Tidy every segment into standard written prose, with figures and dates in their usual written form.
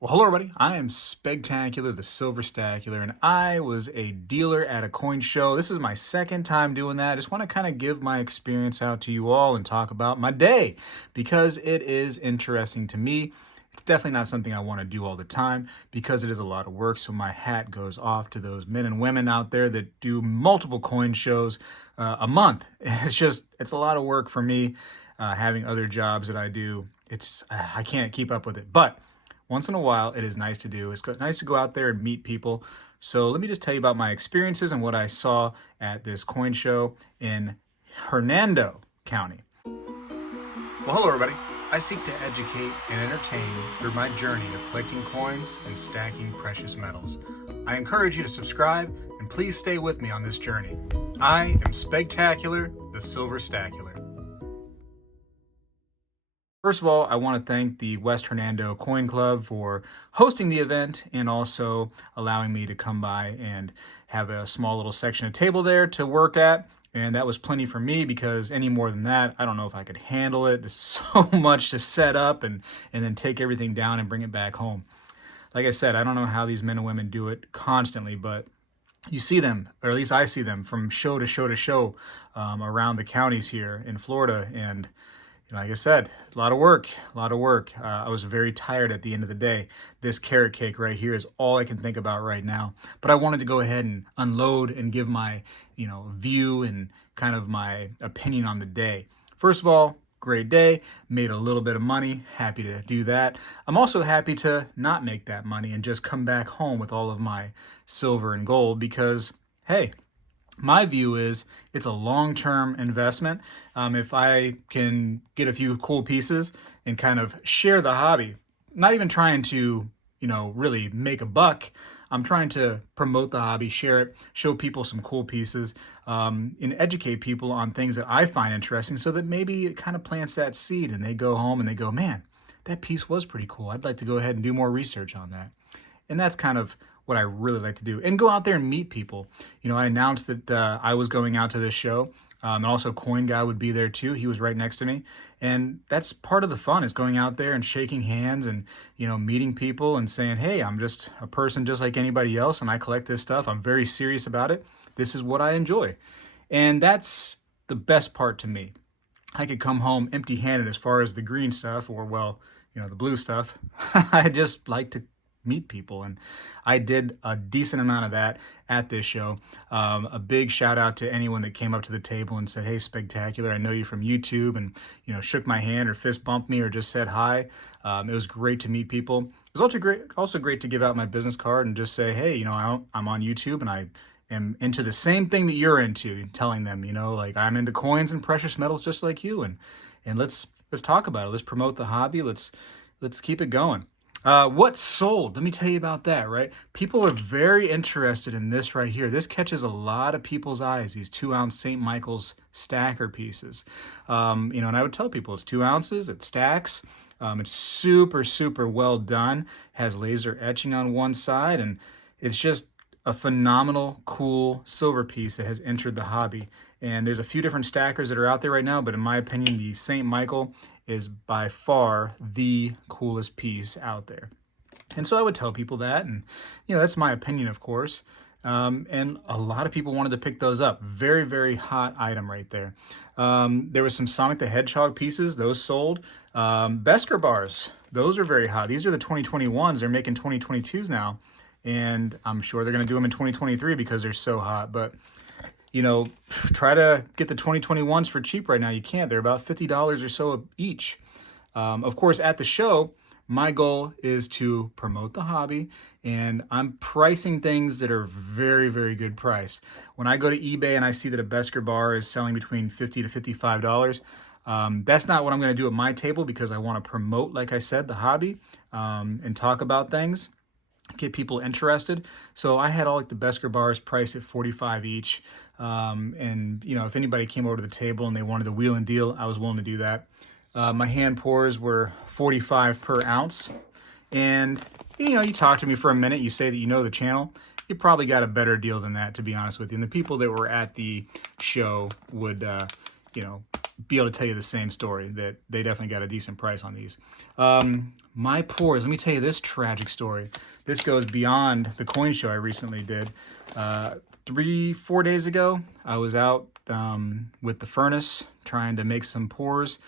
Well, hello everybody. I am Spegtacular, the Silverstacular, and I was a dealer at a coin show. This is my second time doing that. I just want to kind of give my experience out to you all and talk about my day because it is interesting to me. It's definitely not something I want to do all the time because it is a lot of work. So my hat goes off to those men and women out there that do multiple coin shows a month. It's a lot of work for me having other jobs that I do. I can't keep up with it, but once in a while, it is nice to do. It's nice to go out there and meet people. So let me just tell you about my experiences and what I saw at this coin show in Hernando County. Well, hello everybody. I seek to educate and entertain through my journey of collecting coins and stacking precious metals. I encourage you to subscribe and please stay with me on this journey. I am Spegtacular, the Silverstacular. First of all, I want to thank the West Hernando Coin Club for hosting the event and also allowing me to come by and have a small little section of table there to work at. And that was plenty for me because any more than that, I don't know if I could handle it. There's so much to set up and then take everything down and bring it back home. Like I said, I don't know how these men and women do it constantly, but you see them, or at least I see them from show to show to show around the counties here in Florida. And like I said, a lot of work, a lot of work. I was very tired at the end of the day. This carrot cake right here is all I can think about right now. But I wanted to go ahead and unload and give my, view and kind of my opinion on the day. First of all, great day, made a little bit of money, happy to do that. I'm also happy to not make that money and just come back home with all of my silver and gold because, hey, my view is it's a long-term investment. If I can get a few cool pieces and kind of share the hobby, not even trying to, really make a buck. I'm trying to promote the hobby, share it, show people some cool pieces, and educate people on things that I find interesting so that maybe it kind of plants that seed and they go home and they go, man, that piece was pretty cool. I'd like to go ahead and do more research on that. And that's kind of what I really like to do. And go out there and meet people. I announced that I was going out to this show. And also Coin Guy would be there too. He was right next to me. And that's part of the fun is going out there and shaking hands and, meeting people and saying, hey, I'm just a person just like anybody else and I collect this stuff. I'm very serious about it. This is what I enjoy. And that's the best part to me. I could come home empty-handed as far as the green stuff or, the blue stuff. I just like to meet people, and I did a decent amount of that at this show. A big shout out to anyone that came up to the table and said, hey, Spegtacular, I know you from YouTube, and shook my hand or fist bumped me or just said hi. It was great to meet people. It was also great to give out my business card and just say, hey, I'm on YouTube and I am into the same thing that you're into, telling them, like I'm into coins and precious metals just like you, and let's talk about it. Let's promote the hobby. Let's keep it going. What sold? Let me tell you about that, right? People are very interested in this right here. This catches a lot of people's eyes, these 2-ounce St. Michael's stacker pieces. And I would tell people it's 2 ounces, it stacks. It's super, super well done, has laser etching on one side, and it's just a phenomenal, cool silver piece that has entered the hobby. And there's a few different stackers that are out there right now, but in my opinion, the St. Michael is by far the coolest piece out there. And so I would tell people that, and that's my opinion, of course. And a lot of people wanted to pick those up. Very, very hot item right there. There was some Sonic the Hedgehog pieces, those sold. Besker bars, those are very hot. These are the 2021s. They're making 2022s now. And I'm sure they're going to do them in 2023 because they're so hot. But, try to get the 2021s for cheap right now. You can't. They're about $50 or so each. Of course, at the show, my goal is to promote the hobby, and I'm pricing things that are very, very good priced. When I go to eBay and I see that a Besker bar is selling between $50 to $55, that's not what I'm going to do at my table because I want to promote, like I said, the hobby and talk about things, get people interested. So I had all like the Besker bars priced at $45 each. And if anybody came over to the table and they wanted the wheel and deal, I was willing to do that. My hand pours were $45 per ounce. And, you talk to me for a minute, you say that you know the channel, you probably got a better deal than that, to be honest with you. And the people that were at the show would, be able to tell you the same story, that they definitely got a decent price on these. My pores, let me tell you this tragic story. This goes beyond the coin show I recently did. 3-4 days ago, I was out with the furnace trying to make some pours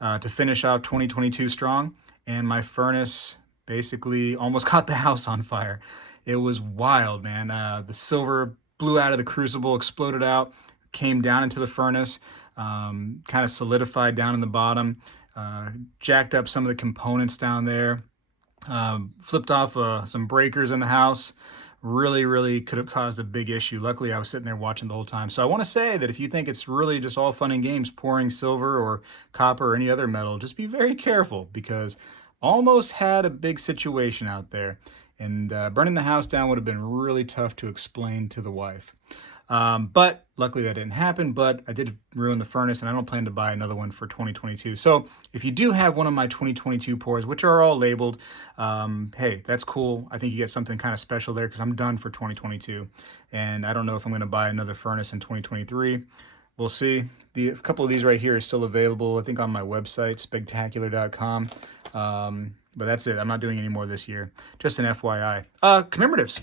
to finish off 2022 strong, and my furnace basically almost caught the house on fire. It was wild, man. The silver blew out of the crucible, exploded out, came down into the furnace, kind of solidified down in the bottom, jacked up some of the components down there, flipped off some breakers in the house. Really could have caused a big issue. Luckily, I was sitting there watching the whole time. So I want to say that if you think it's really just all fun and games pouring silver or copper or any other metal, just be very careful, because almost had a big situation out there. And burning the house down would have been really tough to explain to the wife. But luckily that didn't happen, but I did ruin the furnace, and I don't plan to buy another one for 2022. So if you do have one of my 2022 pours, which are all labeled, hey, that's cool. I think you get something kind of special there, because I'm done for 2022. And I don't know if I'm going to buy another furnace in 2023. We'll see. A couple of these right here are still available, I think, on my website, spegtacular.com. But that's it. I'm not doing any more this year. Just an FYI. Commemoratives.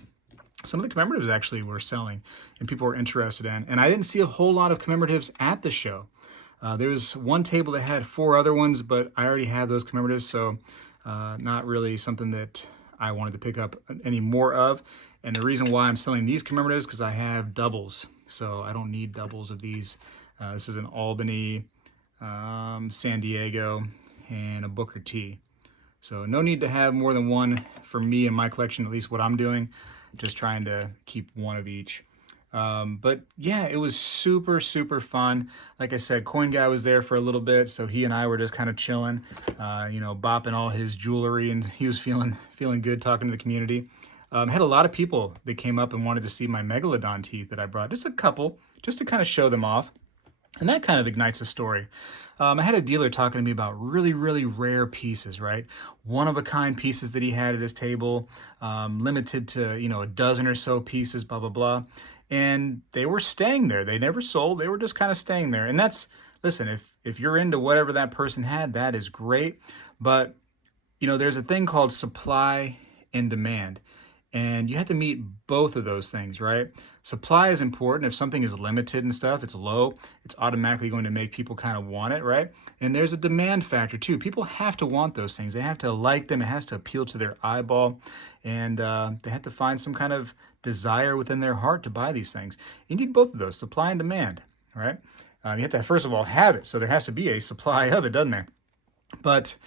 Some of the commemoratives actually were selling and people were interested in. And I didn't see a whole lot of commemoratives at the show. There was one table that had 4 other ones, but I already have those commemoratives, so not really something that I wanted to pick up any more of. And the reason why I'm selling these commemoratives is because I have doubles. So I don't need doubles of these. This is an Albany, San Diego, and a Booker T. So no need to have more than one for me in my collection, at least what I'm doing. Just trying to keep one of each. But yeah, it was super fun. Like I said, Coin Guy was there for a little bit, so he and I were just kind of chilling, bopping all his jewelry, and he was feeling good talking to the community. Had a lot of people that came up and wanted to see my Megalodon teeth that I brought, just a couple, just to kind of show them off. And that kind of ignites a story. I had a dealer talking to me about really rare pieces, right? One-of-a-kind pieces that he had at his table, limited to, a dozen or so pieces, blah, blah, blah. And they were staying there. They never sold. They were just kind of staying there. And that's, listen, if you're into whatever that person had, that is great. But, there's a thing called supply and demand. And you have to meet both of those things, right? Supply is important. If something is limited and stuff, it's low, it's automatically going to make people kind of want it, right? And there's a demand factor too. People have to want those things. They have to like them. It has to appeal to their eyeball. And they have to find some kind of desire within their heart to buy these things. You need both of those, supply and demand, right? You have to, first of all, have it. So there has to be a supply of it, doesn't there? But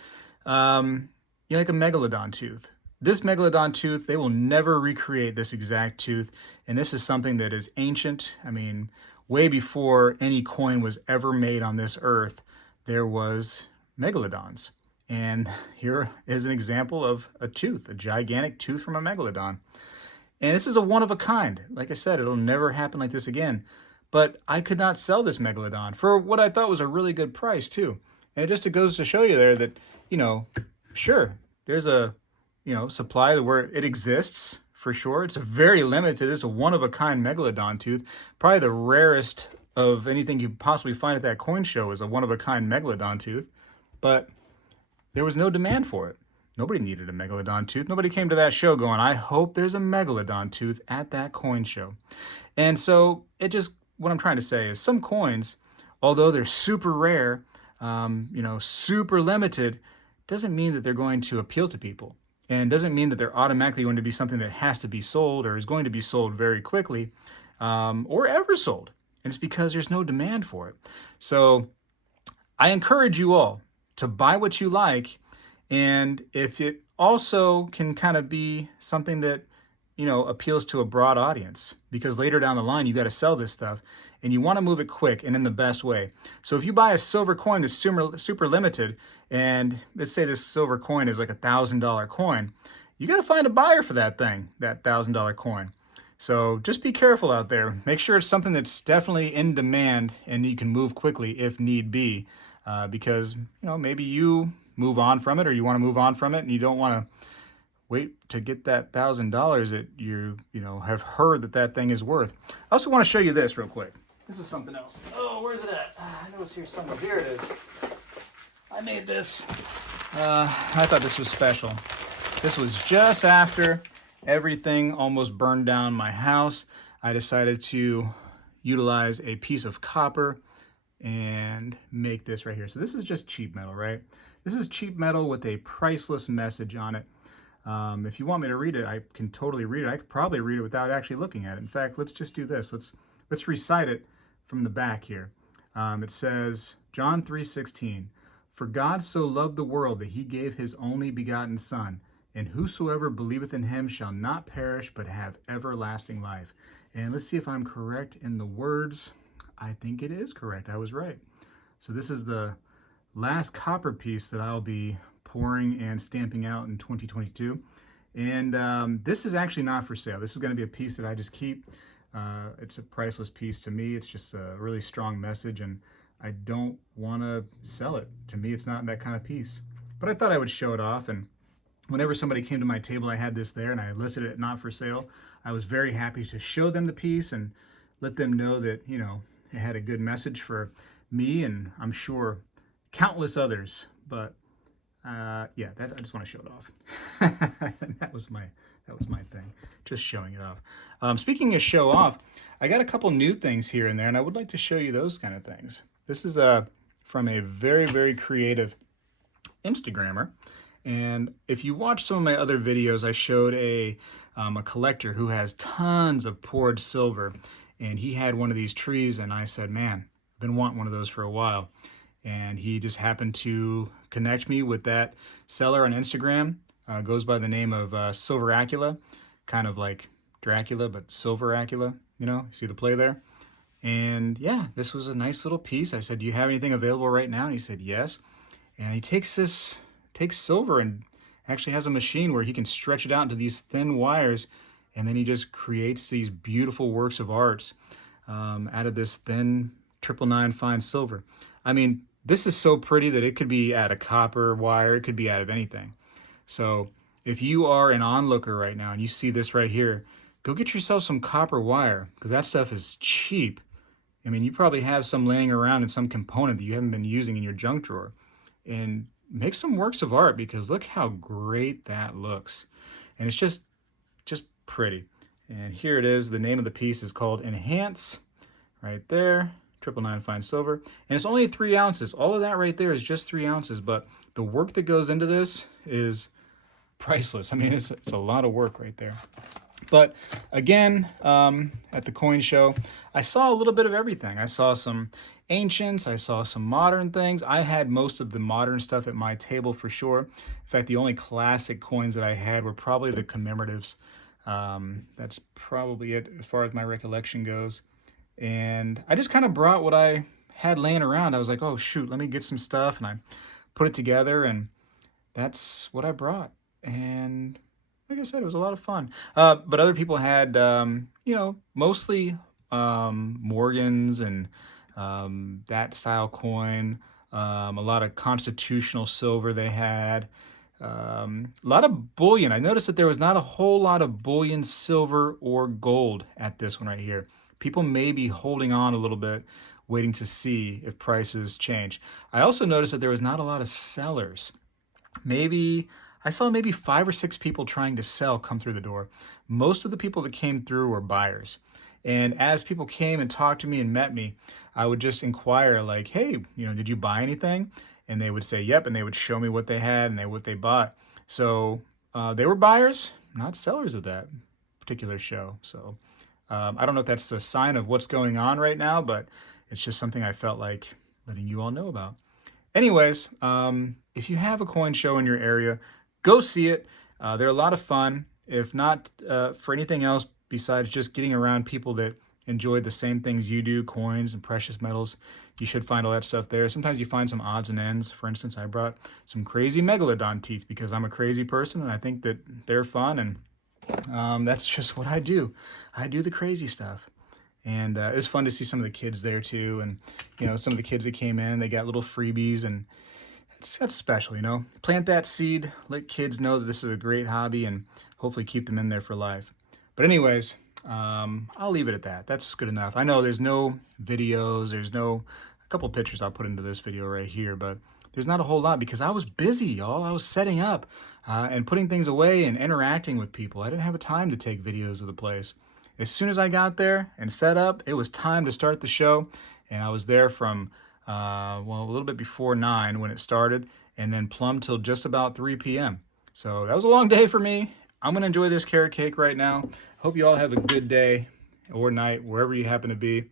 like a Megalodon tooth. This Megalodon tooth, they will never recreate this exact tooth. And this is something that is ancient. I mean, way before any coin was ever made on this earth, there was Megalodons. And here is an example of a tooth, a gigantic tooth from a Megalodon. And this is a one-of-a-kind. Like I said, it'll never happen like this again. But I could not sell this Megalodon for what I thought was a really good price, too. And it goes to show you there that, sure, there's a supply where it exists for sure. It's a very limited, it's a one-of-a-kind Megalodon tooth. Probably the rarest of anything you possibly find at that coin show is a one-of-a-kind Megalodon tooth. But there was no demand for it. Nobody needed a Megalodon tooth. Nobody came to that show going, I hope there's a Megalodon tooth at that coin show. And so what I'm trying to say is some coins, although they're super rare, super limited, doesn't mean that they're going to appeal to people. And doesn't mean that they're automatically going to be something that has to be sold or is going to be sold very quickly or ever sold. And it's because there's no demand for it. So I encourage you all to buy what you like. And if it also can kind of be something that, appeals to a broad audience, because later down the line, you got to sell this stuff and you want to move it quick and in the best way. So if you buy a silver coin that's super limited, and let's say this silver coin is like $1,000 coin, you got to find a buyer for that thing, that $1,000 coin. So just be careful out there. Make sure it's something that's definitely in demand and you can move quickly if need be, because maybe you move on from it, or you want to move on from it, and you don't want to wait to get that $1,000 that you have heard that thing is worth. I also want to show you this real quick. This is something else. Oh, where's it at? I know it's here somewhere. Here it is. I made this. I thought this was special. This was just after everything almost burned down my house. I decided to utilize a piece of copper and make this right here. So this is just cheap metal, right? This is cheap metal with a priceless message on it. If you want me to read it, I can totally read it. I could probably read it without actually looking at it. In fact, let's just do this. Let's recite it from the back here. It says, John 3:16, "For God so loved the world that he gave his only begotten Son, and whosoever believeth in him shall not perish but have everlasting life." And let's see if I'm correct in the words. I think it is correct. I was right. So this is the last copper piece that I'll be pouring and stamping out in 2022. And this is actually not for sale. This is going to be a piece that I just keep. It's a priceless piece to me. It's just a really strong message, and I don't want to sell it. To me, it's not that kind of piece. But I thought I would show it off, and whenever somebody came to my table, I had this there, and I listed it not for sale. I was very happy to show them the piece and let them know that, you know, it had a good message for me, and I'm sure countless others. But yeah, I just want to show it off. that was my thing, just showing it off. Speaking of show off, I got a couple new things here and there, and I would like to show you those kind of things. This is from a very, very creative Instagrammer. And if you watch some of my other videos, I showed a collector who has tons of poured silver, and he had one of these trees, and I said, man, I've been wanting one of those for a while. And he just happened to connect me with that seller on Instagram. Goes by the name of Spegtacular, kind of like Dracula, but Silveracula, you know, see the play there? And yeah, this was a nice little piece. I said, do you have anything available right now? And he said, yes. And he takes silver and actually has a machine where he can stretch it out into these thin wires, and then he just creates these beautiful works of arts out of this thin 999 fine silver. I mean, this is so pretty that it could be out of copper wire, it could be out of anything. So if you are an onlooker right now and you see this right here, go get yourself some copper wire, because that stuff is cheap. I mean, you probably have some laying around in some component that you haven't been using in your junk drawer. And make some works of art, because look how great that looks. And it's just pretty. And here it is. The name of the piece is called Enhance, right there. 999 fine silver. And it's only 3 ounces. All of that right there is just 3 ounces. But the work that goes into this is priceless. I mean, it's a lot of work right there. But again, at the coin show, I saw a little bit of everything. I saw some ancients, I saw some modern things. I had most of the modern stuff at my table for sure. In fact, the only classic coins that I had were probably the commemoratives. That's probably it as far as my recollection goes. And I just kind of brought what I had laying around. I was like, oh shoot, let me get some stuff, and I put it together, and that's what I brought. And like I said, it was a lot of fun. But other people had, you know, mostly Morgans and that style coin. A lot of constitutional silver they had. A lot of bullion. I noticed that there was not a whole lot of bullion, silver, or gold at this one right here. People may be holding on a little bit, waiting to see if prices change. I also noticed that there was not a lot of sellers. I saw maybe 5 or 6 people trying to sell come through the door. Most of the people that came through were buyers. And as people came and talked to me and met me, I would just inquire like, hey, you know, did you buy anything? And they would say, yep. And they would show me what they had and what they bought. So they were buyers, not sellers of that particular show. So I don't know if that's a sign of what's going on right now, but it's just something I felt like letting you all know about. Anyways, if you have a coin show in your area, go see it. They're a lot of fun. If not for anything else besides just getting around people that enjoy the same things you do, coins and precious metals, you should find all that stuff there. Sometimes you find some odds and ends. For instance, I brought some crazy megalodon teeth because I'm a crazy person and I think that they're fun, and that's just what I do. I do the crazy stuff. And it's fun to see some of the kids there too. And, you know, some of the kids that came in, they got little freebies, and that's special, you know. Plant that seed, let kids know that this is a great hobby, and hopefully keep them in there for life. But anyways, I'll leave it at that. That's good enough. I know there's no videos, a couple pictures I'll put into this video right here, but there's not a whole lot because I was busy, y'all. I was setting up and putting things away and interacting with people. I didn't have a time to take videos of the place. As soon as I got there and set up, it was time to start the show. And I was there from, well, a little bit before 9 when it started, and then plumb till just about 3 p.m. So that was a long day for me. I'm going to enjoy this carrot cake right now. Hope you all have a good day or night, wherever you happen to be.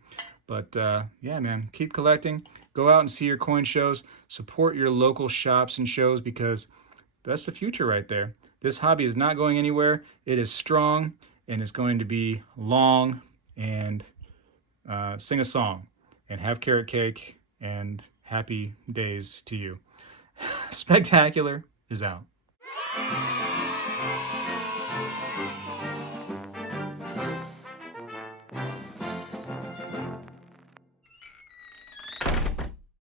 But yeah, man, keep collecting. Go out and see your coin shows. Support your local shops and shows because that's the future right there. This hobby is not going anywhere. It is strong and it's going to be long. And sing a song and have carrot cake and happy days to you. Spectacular is out.